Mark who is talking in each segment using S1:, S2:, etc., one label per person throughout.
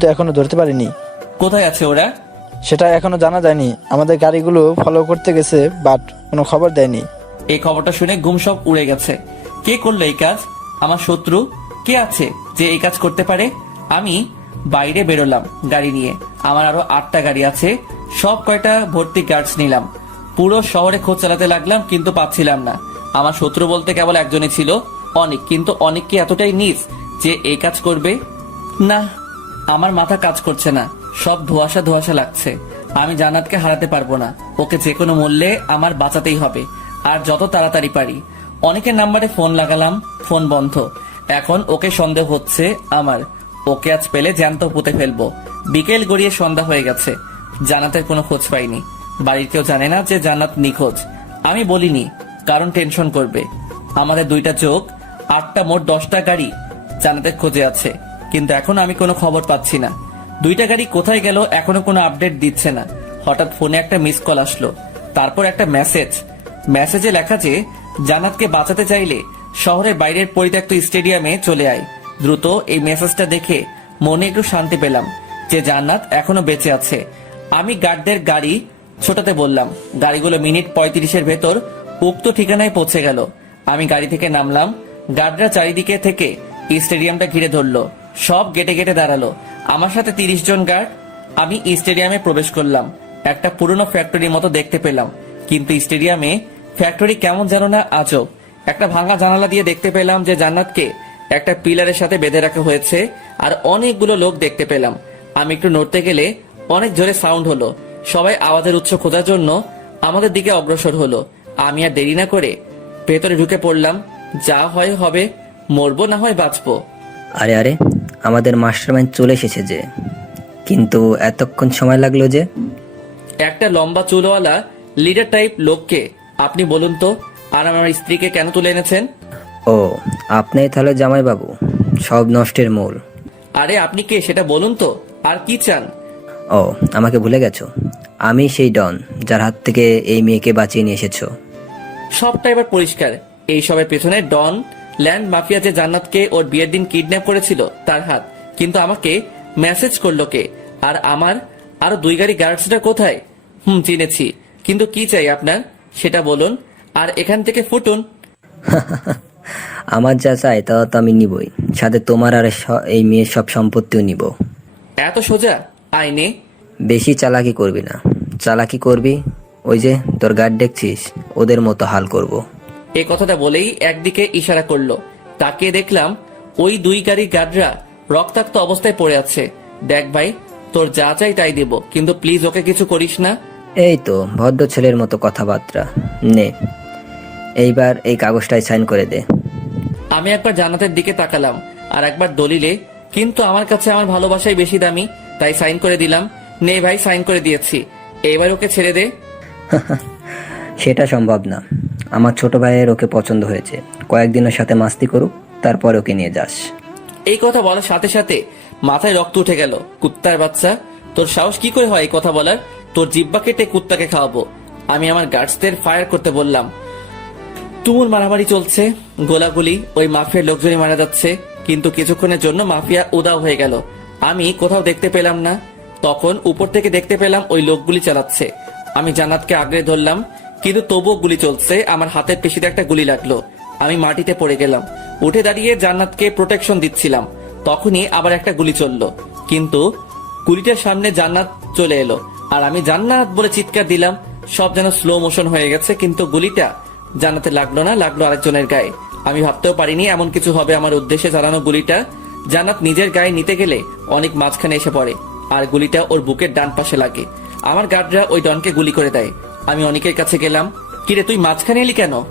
S1: তো এখনও ধরতে পারিনি।
S2: কোথায় আছে ওরা?
S1: সেটা এখনও জানা যায়নি। আমাদের গাড়িগুলো ফলো করতে গেছে বাট কোনো খবর দেয়নি।
S2: এই খবরটা শুনে গুম সব উড়ে গেছে। কে করল এই কাজ? আমার শত্রু? কে আছে যে এই কাজ করতে পারে? আমি বাইরে বেরোলাম গাড়ি নিয়ে। আমার আরও আটটা গাড়ি আছে। সব কয়টা ভর্তি গার্ডস নিলাম। পুরো শহরে খোঁজ চালাতে লাগলাম কিন্তু পাচ্ছিলাম না। আমার শত্রু বলতে কেবল একজনই ছিল অনেক। কিন্তু অনেক কি এতটাই নিজ যে এই কাজ করবে? না আমার মাথা কাজ করছে না। সব ধোয়াশা ধোয়াশা লাগছে। আমি জান্নাতকে হারাতে পারব না। ওকে যে কোনো মূল্যে আমার বাঁচাতেই হবে। আর যত তাড়াতাড়ি পারি। অনেকের নাম্বারে ফোন লাগালাম, ফোন বন্ধ। এখন ওকে সন্দেহ হচ্ছে আমার। ওকে আজ পেলে জ্যান্ত পুঁতে ফেলব। বিকেল গড়িয়ে সন্ধ্যা হয়ে গেছে। জান্নাতের কোনো খোঁজ পাইনি। বাড়ির কেউ জানে না যে জান্নাত নিখোঁজ। আমি বলিনি, কারণ টেনশন করবে। আমাদের দুইটা চোখ, আটটা মোট দশটা গাড়ি জান্নাতের খোঁজে আছে। কিন্তু এখন আমি কোনো খবর পাচ্ছি না। দুইটা গাড়ি কোথায় গেল এখনও কোনো আপডেট দিচ্ছে না। হঠাৎ ফোনে একটা মিস কল আসলো। তারপর একটা মেসেজ। মেসেজে লেখা যে, জান্নাতকে বাঁচাতে চাইলে শহরের বাইরের পরিত্যক্ত স্টেডিয়ামে চলে আয়। দ্রুত এই মেসেজটা দেখে মনে একটু শান্তি পেলাম যে জান্নাত এখনও বেঁচে আছে। আমি গার্ডদের গাড়ি ছোটাতে বললাম। গাড়িগুলো মিনিট পঁয়ত্রিশের ভেতর উক্ত ঠিকানায় পৌঁছে গেল। আমি গাড়ি থেকে নামলাম। গার্ডরা চারিদিকে থেকে স্টেডিয়ামটা ঘিরে ধরলো। সব গেটে গেটে দাঁড়াল। আমার সাথে তিরিশ জন গার্ড, আমি স্টেডিয়ামে প্রবেশ করলাম। একটা পুরনো ফ্যাক্টরির মতো দেখতে পেলাম। কিন্তু স্টেডিয়ামে ফ্যাক্টরি কেমন যেন না আজব। একটা ভাঙা জানালা দিয়ে দেখতে পেলাম যে জান্নাতকে একটা পিলারের সাথে বেঁধে রাখা হয়েছে আর অনেকগুলো লোক দেখতে পেলাম। আমি একটু নড়তে গেলে অনেক জোরে সাউন্ড হলো। সবাই আওয়াজের উৎস খোঁজার জন্য আমাদের দিকে অগ্রসর হলো। আমি আর দেরি না করে ভেতরে ঢুকে পড়লাম। যা হয় হবে, মরবো না হয় বাঁচবো।
S3: আরে আরে। আমাদের মাস্টারমাইন্ড চলে এসেছে যে। কিন্তু এতক্ষণ সময় লাগল যে?
S2: একটা লম্বা চুলওয়ালা লিডার টাইপ লোককে আপনি বলুন তো আর আমার স্ত্রীকে কেন তুলে এনেছেন?
S3: ও আপনি তাহলে জামাইবাবু সব নষ্টের মূল।
S2: আরে আপনি কে সেটা বলুন তো আর কি চান?
S3: ও আমাকে ভুলে গেছো। আমি সেই ডন যার হাত থেকে এই মেয়েকে বাঁচিয়ে নিয়ে এসেছ।
S2: সবটা এবার পরিষ্কার। এই সবের পেছনে ডন ল্যান্ড মাফিয়া যে জান্নাতকে ওর বিয়ের দিন কিডন্যাপ করেছিল তার হাত। কিন্তু আমাকে মেসেজ করল কে? আর আমার? আরও দুই গাড়ি গার্ডসটা কোথায়? হুম চিনেছি। কিন্তু কি চাই আপনার? সেটা বলুন। আর এখান থেকে ফুটুন।
S3: আমার যা চাই তা তো আমি নিবই। সাথে তোমার আর এই মেয়ের সব সম্পত্তিও নিব।
S2: এত সোজা? আইনে
S3: বেশি চালাকি করবি না। চালাকি করবি? ওই যে তোর গার্ড দেখছিস? ওদের মতো হাল করব।
S2: এই কথাটা বলেই একদিকে ইশারা করল। তাকিয়ে দেখলাম ওই দুই গাড়ির গার্ডরা রক্তাক্ত অবস্থায় পড়ে আছে। দেখ ভাই তোর যা চাই তাই দেব কিন্তু প্লিজ ওকে কিছু করিস না।
S3: এই তো ভদ্র ছেলের মতো কথাবার্তা। নে এইবার এই কাগজটায় সাইন করে দে।
S2: আমি একবার জান্নাতের দিকে তাকালাম আর একবার দলিলে কিন্তু আমার কাছে আমার ভালোবাসাই বেশি দামি তাই সাইন করে দিলাম। নে ভাই সাইন করে দিয়েছি। এবার ওকে ছেড়ে দে।
S3: সেটা সম্ভব না। আমার ছোট ভাইয়ের ওকে পছন্দ হয়েছে। কয়েকদিন ওর সাথে মাস্তি করুক, তারপর ওকে নিয়ে যাস।
S2: এই কথা বলার সাথে সাথে মাথায় রক্ত উঠে গেল। কুত্তার বাচ্চা, তোর সাহস কি করে হয় এই কথা বলার? তোর জিব্বা কেটে কুত্তাকে খাওয়াবো। আমি আমার গার্ডসদের ফায়ার করতে বললাম, তুমুল মারামারি চলছে, গোলাগুলি ওই মাফিয়ার লোকজনই মারা যাচ্ছে, কিন্তু কিছুক্ষণের জন্য মাফিয়া উদাও হয়ে গেল। আমি কোথাও দেখতে পেলাম না। তখন উপর থেকে দেখতে পেলাম ওই লোকগুলি চালাচ্ছে। আমি জান্নাতকে আগড়ে ধরলাম কিন্তু তবুও গুলি চলছে। আমার হাতের পেশিতে একটা গুলি লাগল। আমি মাটিতে পড়ে গেলাম। উঠে দাঁড়িয়ে জান্নাতকে প্রোটেকশন দিচ্ছিলাম। তখনই আবার একটা গুলি চলল। কিন্তু গুলিটার সামনে জান্নাত চলে এলো। আর আমি জান্নাত বলে চিৎকার দিলাম। সব যেন স্লো মোশন হয়ে গেছে, কিন্তু গুলিটা জান্নাতে লাগল না, লাগল আরেকজনের গায়ে। আমি ভাবতেও পারিনি এমন কিছু হবে। আমার উদ্দেশ্যে চালানো গুলিটা জান্নাত নিজের গায়ে নিতে গেলে অনেক মাঝখানে এসে পড়ে। আর গুলিটা ওর বুকের ডান পাশে লাগে। আমার গার্ডরা ওই ডনকে গুলি করে দেয়। আমি অনেকের কাছে গেলাম, কিরে, তুই মাঝখানে এলি কেন?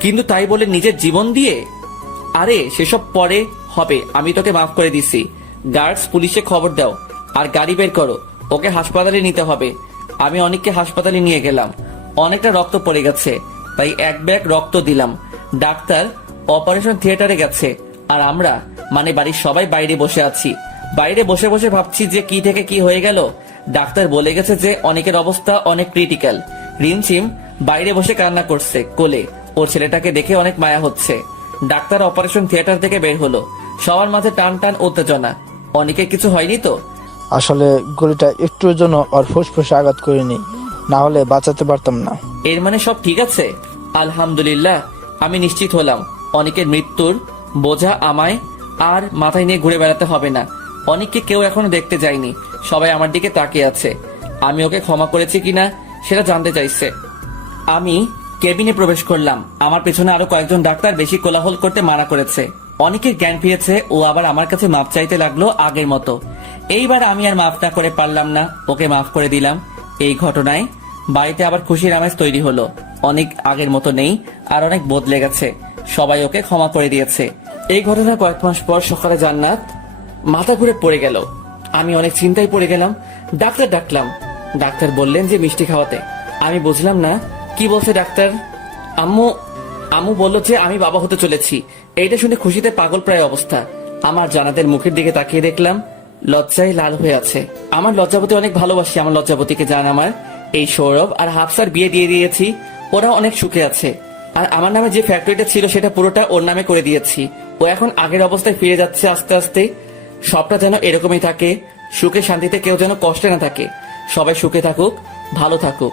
S2: কিন্তু তাই বলে নিজের জীবন দিয়ে? আরে, সেসব পরে হবে, আমি তোকে মাফ করে দিছি। গার্ডস, পুলিশে খবর দাও, আর গাড়ি বের করো, ওকে হাসপাতালে নিতে হবে। আমি অনেককে হাসপাতালে নিয়ে গেলাম, অনেকটা রক্ত পড়ে গেছে, তাই এক ব্যাগ রক্ত দিলাম। ডাক্তার, অপারেশন থিয়েটারে গেছে, আর আমরা মানে বাড়ির সবাই বাইরে বসে আছি। বাইরে বসে বসে ভাবছি যে কি থেকে কি হয়ে গেল। ডাক্তার বলে গেছে যে, অনেকের অবস্থা অনেক ক্রিটিক্যাল রিমঝিম বাইরে বসে কান্না করছে কোলে। ওর ছেলেটাকে দেখে অনেক মায়া হচ্ছে। ডাক্তার অপারেশন থিয়েটার থেকে বের হলো। সবার মাঝে টান টান উত্তেজনা। অনেকের কিছু হয়নি তো?
S1: আসলে গুলিটা একটুর জন্য ওর ফুসফুসে আঘাত করিনি। না হলে বাঁচাতে পারতাম না।
S2: এর মানে সব ঠিক আছে? আলহামদুলিল্লাহ আমি নিশ্চিত হলাম। অনেকের মৃত্যুর বোঝা আমায় আর মাথায় নিয়ে ঘুরে বেড়াতে হবে না। অনেককে কেউ এখনও দেখতে যায়নি। সবাই আমার দিকে তাকিয়ে আছে। আমি ওকে ক্ষমা করেছি কিনা সেটা জানতে চাইছে। আমি কেবিনে প্রবেশ করলাম। আমার পেছনে আরও কয়েকজন ডাক্তার বেশি কোলাহল করতে মানা করেছে। অনেকের জ্ঞান ফিরেছে ও আবার আমার কাছে মাপ চাইতে লাগল আগের মতো। এইবার আমি আর মাফ না করে পারলাম না। ওকে মাফ করে দিলাম। এই ঘটনায় বাড়িতে আবার খুশির আমেজ তৈরি হলো। অনেক আগের মতো নেই, আর অনেক বদলে গেছে। সবাই ওকে ক্ষমা করে দিয়েছে। এই ঘটনা কয়েক মাস পর সকালে জান্নাত মাথা ঘুরে পড়ে গেল। আমি অনেক চিন্তায় পড়ে গেলাম। ডাক্তার ডাকলাম। ডাক্তার বললেন যে মিষ্টি খাওয়াতে। আমি বুঝলাম না, কি বলছে ডাক্তার? আম্মু আম্মু বলল যে আমি বাবা হতে চলেছি। এইটা শুনে খুশিতে পাগল প্রায় অবস্থা। আমার জানাতের মুখের দিকে তাকিয়ে দেখলাম, লজ্জায় লাল হয়ে আছে। আমার লজ্জাপতি অনেক ভালোবাসি আমার লজ্জাপতিকে জান আমার। এই সৌরভ আর হাফসার বিয়ে দিয়ে দিয়েছি ওরা অনেক সুখে আছে। আর আমার নামে যে ফ্যাক্টরিটা ছিল সেটা পুরোটা ওর নামে করে দিয়েছি। ও এখন আগের অবস্থায় ফিরে যাচ্ছে আস্তে আস্তে। সবটা যেন এরকমই থাকে, সুখে শান্তিতে কেউ যেন কষ্টে না থাকে। সবাই সুখে থাকুক ভালো থাকুক।